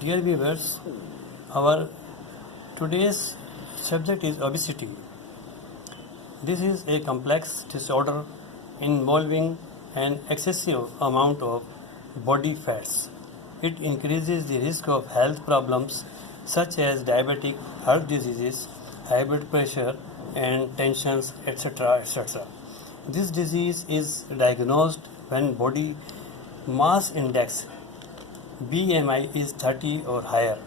Dear viewers, our today's subject is obesity. This is a complex disorder involving an excessive amount of body fats. It increases the risk of health problems such as diabetic, heart diseases, high blood pressure, and tensions, etc. etc. This disease is diagnosed when body mass index BMI is 30 or higher.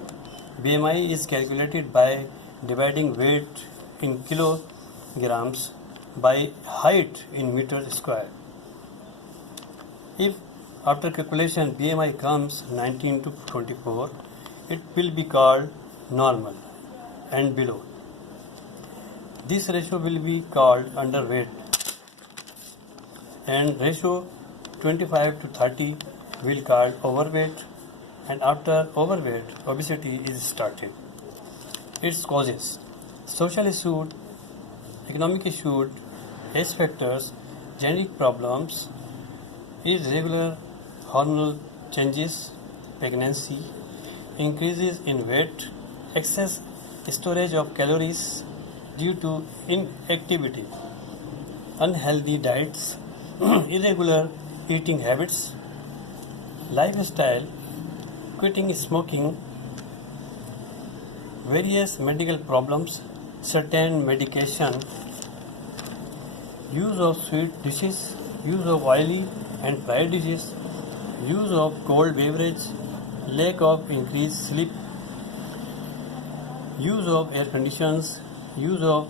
BMI is calculated by dividing weight in kilograms by height in meters square. If after calculation BMI comes 19 to 24, it will be called normal and below. This ratio will be called underweight, and ratio 25 to 30 will be called overweight, and after overweight obesity is started. Its causes: social issue, economic issue, age factors, genetic problems, irregular hormonal changes, pregnancy, increases in weight, excess storage of calories due to inactivity, unhealthy diets, irregular eating habits, lifestyle, quitting smoking, various medical problems, certain medication, use of sweet dishes, use of oily and fried dishes, use of cold beverage, lack of increased sleep, use of air conditions, use of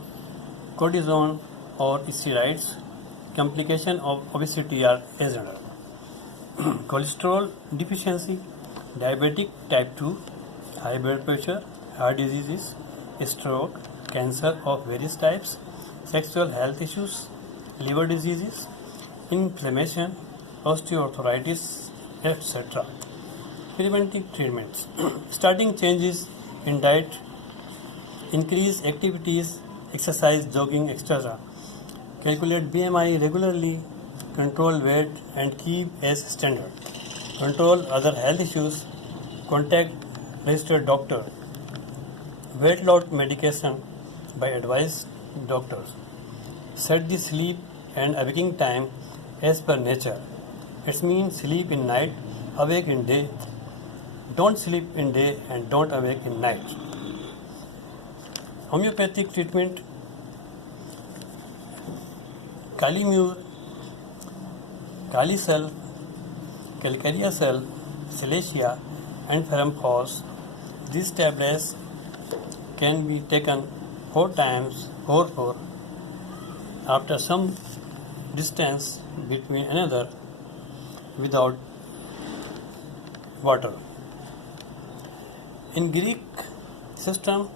cortisone or steroids. Complication of obesity are as under: cholesterol deficiency, diabetic type 2, high blood pressure, heart diseases, stroke, cancer of various types, sexual health issues, liver diseases, inflammation, osteoarthritis, etc. Preventive treatments: starting changes in diet, increase activities, exercise, jogging, etc. Calculate BMI regularly, control weight and keep as standard. Control other health issues, contact registered doctor. Weight loss medication by advised doctors. Set the sleep and awakening time as per nature. It means sleep in night, awake in day. Don't sleep in day and don't awake in night. Homeopathic treatment: Calimure, Calicel, Calcareacel, Silesia, and Ferrophos. These tablets can be taken 4 times 4 after some distance between another without water. In Greek system,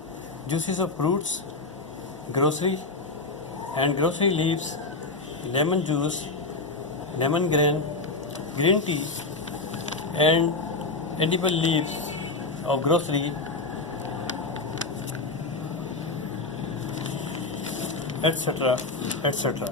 juices of fruits, grocery and grocery leaves, lemon juice, lemon grain, green tea, and edible leaves of grocery, etc., etc.